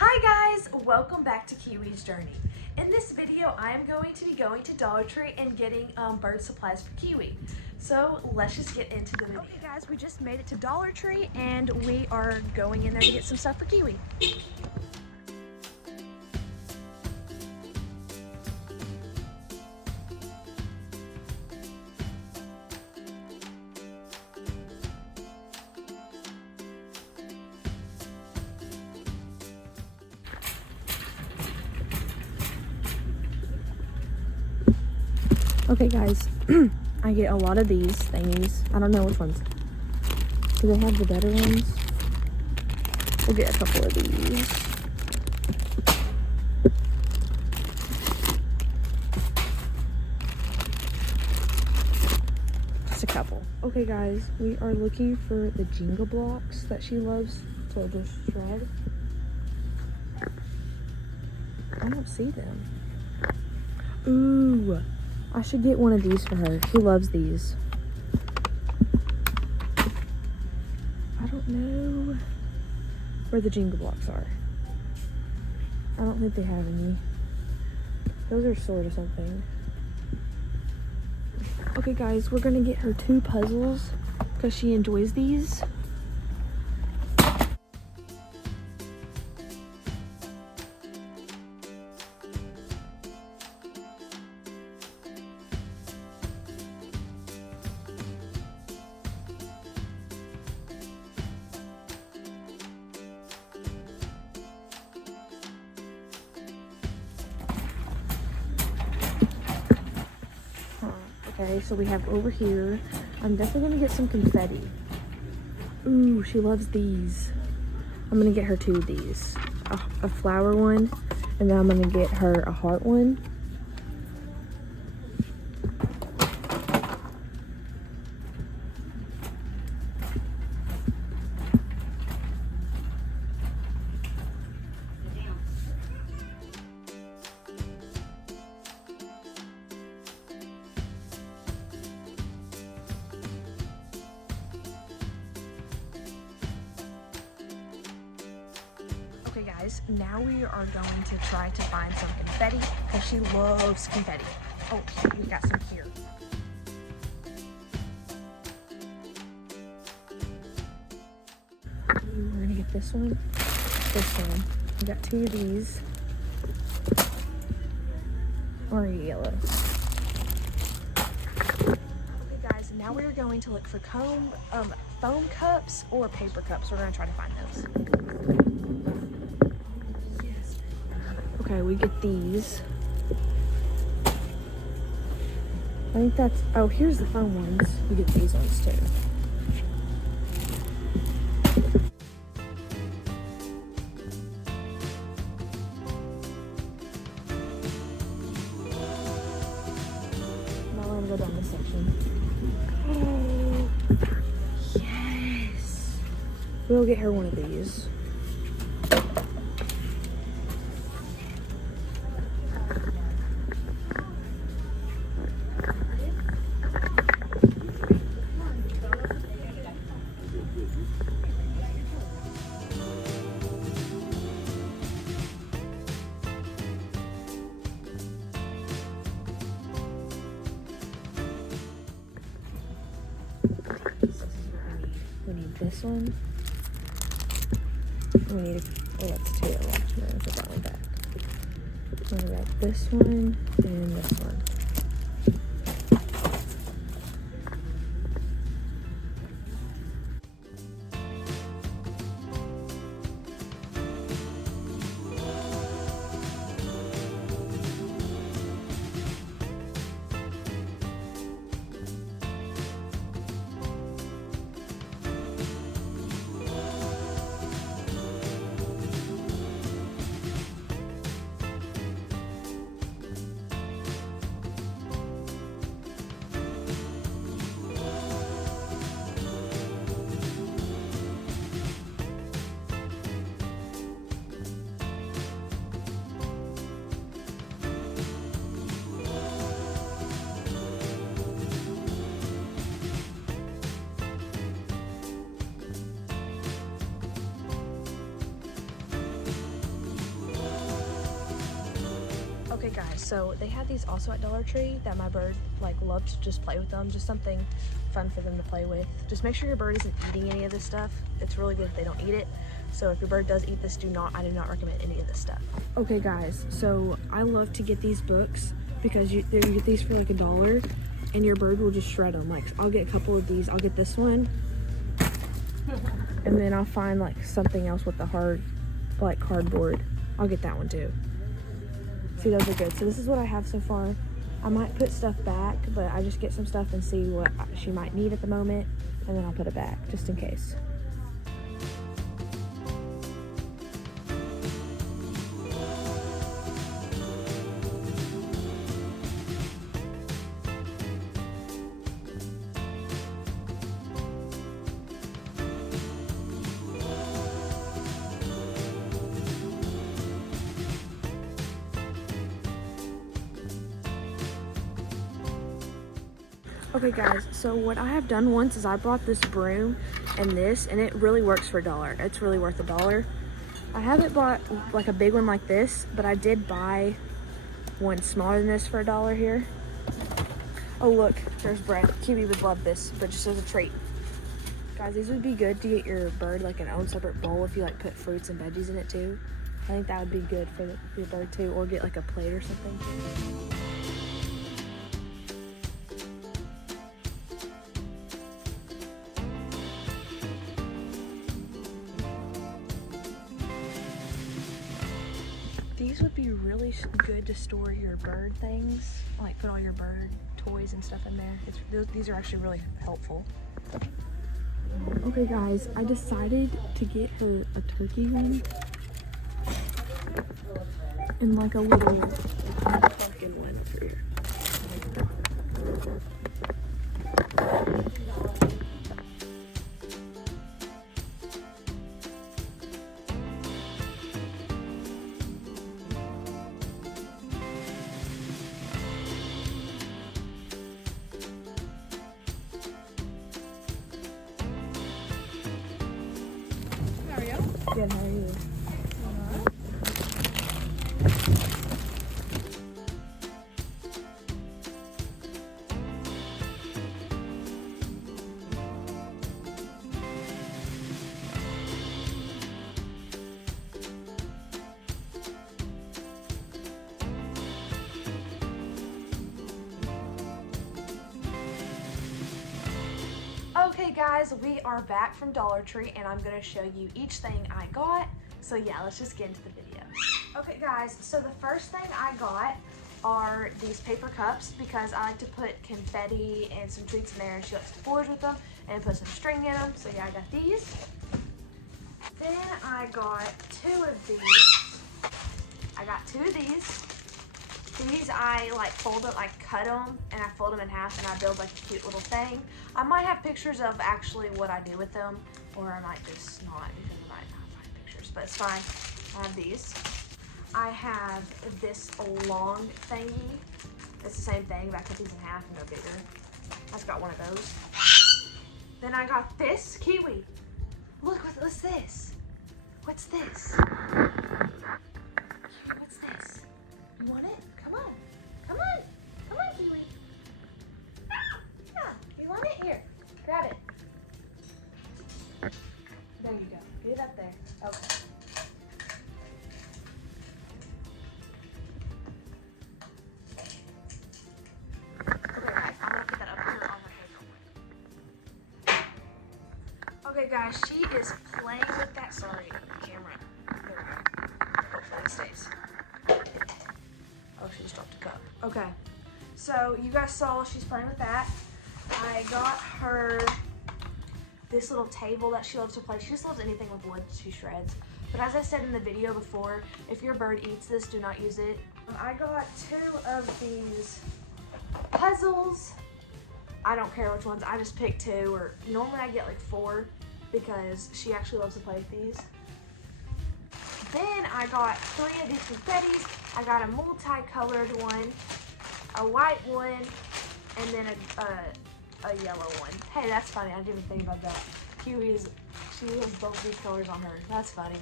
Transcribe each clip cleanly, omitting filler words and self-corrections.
Hi guys, welcome back to Kiwi's Journey. In this video, I am going to be going to Dollar Tree and getting bird supplies for Kiwi. So let's just get into the video. Okay guys, we just made it to Dollar Tree and we are going in there to get some stuff for Kiwi. Okay guys, I get a lot of these thingies. I don't know which ones. Do they have the better ones? We'll get a couple of these. Just a couple. Okay guys, we are looking for the Jenga blocks that she loves to just shred. I don't see them. Ooh. I should get one of these for her. She loves these. I don't know where the Jenga blocks are. I don't think they have any. Those are sort of something. Okay guys, we're gonna get her 2 puzzles because she enjoys these. Okay, so we have over here. I'm definitely gonna get some confetti. Ooh, she loves these. I'm gonna get her 2 of these. A flower one, and then I'm gonna get her a heart one. Okay guys, now we are going to try to find some confetti because she loves confetti. Oh, we got some here. Ooh, we're gonna get this one. We got 2 of these. Orange yellow. Okay guys, now we're going to look for foam cups or paper cups. We're gonna try to find those. Okay, we get these. I think that's, oh, here's the foam ones. We get these ones too. Now we're gonna go down this section. Oh, yes. We'll get her one of these. We need this one. We need, oh, that's 2 at once. We're gonna put that one back. We're gonna grab this one and this one. Okay guys, so they had these also at Dollar Tree that my bird like loved to just play with them, just something fun for them to play with. Just make sure your bird isn't eating any of this stuff. It's really good if they don't eat it. So if your bird does eat this, I do not recommend any of this stuff. Okay guys, so I love to get these books because you get these for like $1 and your bird will just shred them. Like I'll get a couple of these, I'll get this one and then I'll find like something else with the hard like cardboard. I'll get that one too. See, those are good. So this is what I have so far. I might put stuff back, but I just get some stuff and see what she might need at the moment, and then I'll put it back just in case. Okay guys, so what I have done once is I bought this broom and this, and it really works for $1. It's really worth $1. I haven't bought like a big one like this, but I did buy one smaller than this for $1 here. Oh look, there's Brett. Kiwi would love this, but just as a treat. Guys, these would be good to get your bird like an own separate bowl if you like put fruits and veggies in it too. I think that would be good for your bird too, or get like a plate or something. These would be really good to store your bird things, like put all your bird toys and stuff in there. These are actually really helpful. Okay guys, I decided to get her a turkey ring and like a little pumpkin one over here. Good, how are you? Okay guys, we are back from Dollar Tree and I'm gonna show you each thing I got. So yeah, let's just get into the video. Okay guys, so the first thing I got are these paper cups because I like to put confetti and some treats in there, and she likes to forage with them and put some string in them. So yeah, I got these. Then I got two of these. These I like fold them, I cut them and I fold them in half and I build like a cute little thing. I might have pictures of actually what I do with them, or I might just not because I might not find pictures, but it's fine. I have these. I have this long thingy. It's the same thing, but I cut these in half and they're bigger. I just got one of those. Then I got this Kiwi. Look, what's this? What's this? What's this? You want it? Come on. Come on. Come on, Kiwi. Yeah. You want it? Here. Grab it. There you go. Get it up there. Okay. Okay, guys. I'm going to put that up here on the table. Okay, guys. She is playing with that. Sorry, the camera. There we go. Hopefully it stays. Oh, she just dropped a cup. Okay, so you guys saw she's playing with that. I got her this little table that she loves to play. She just loves anything with wood she shreds. But as I said in the video before, if your bird eats this, do not use it. I got two of these puzzles. I don't care which ones. I just picked two, or normally I get like 4 because she actually loves to play with these. Then I got 3 of these confettis. I got a multicolored one, a white one, and then a yellow one. Hey, that's funny. I didn't even think about that. Kiwis, she has both these colors on her. That's funny.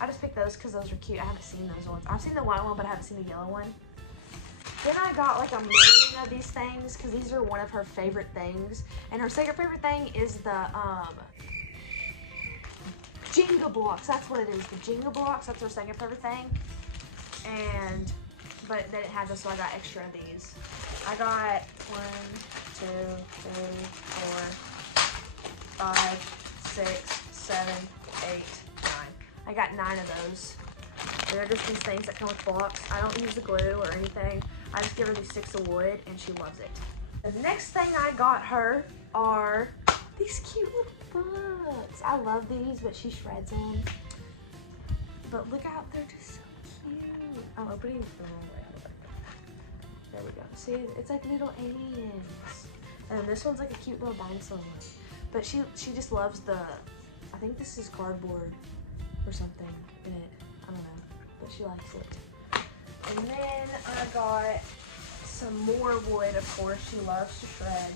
I just picked those because those are cute. I haven't seen those ones. I've seen the white one, but I haven't seen the yellow one. Then I got like a million of these things because these are one of her favorite things. And her second favorite thing is the Jenga blocks. That's what it is. The Jenga blocks. That's her second favorite thing. But they didn't have this, so I got extra of these. I got 1, 2, 3, 4, 5, 6, 7, 8, 9. I got 9 of those. They're just these things that come with blocks. I don't use the glue or anything. I just give her these sticks of wood and she loves it. The next thing I got her are these cute little books. I love these, but she shreds them. But look out, they're just so cute. I'm opening it the wrong way. There we go. See, it's like little aliens. And this one's like a cute little dinosaur one. But she just loves the, I think this is cardboard or something in it. I don't know, but she likes it. And then I got some more wood, of course. She loves to shred.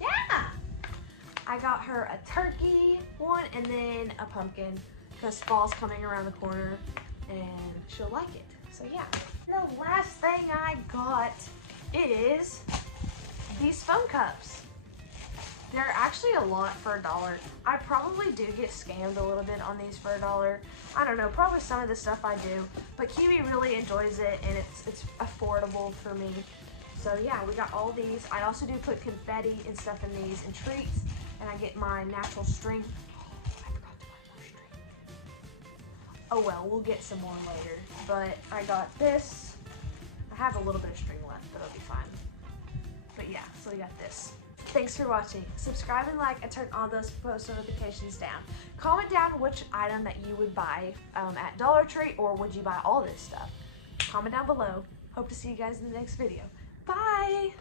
Yeah! I got her a turkey one and then a pumpkin because fall's coming around the corner and she'll like it. So yeah. The last thing I got is these foam cups. They're actually a lot for $1. I probably do get scammed a little bit on these for $1. I don't know, probably some of the stuff I do, but Kiwi really enjoys it and it's affordable for me. So yeah, we got all these. I also do put confetti and stuff in these and treats, and I get my natural string. Oh, I forgot to buy more string. Oh well, we'll get some more later. But I got this. I have a little bit of string left, but it'll be fine. But yeah, so we got this. Thanks for watching. Subscribe and like and turn all those post notifications down. Comment down which item that you would buy at Dollar Tree, or would you buy all this stuff? Comment down below. Hope to see you guys in the next video. Bye!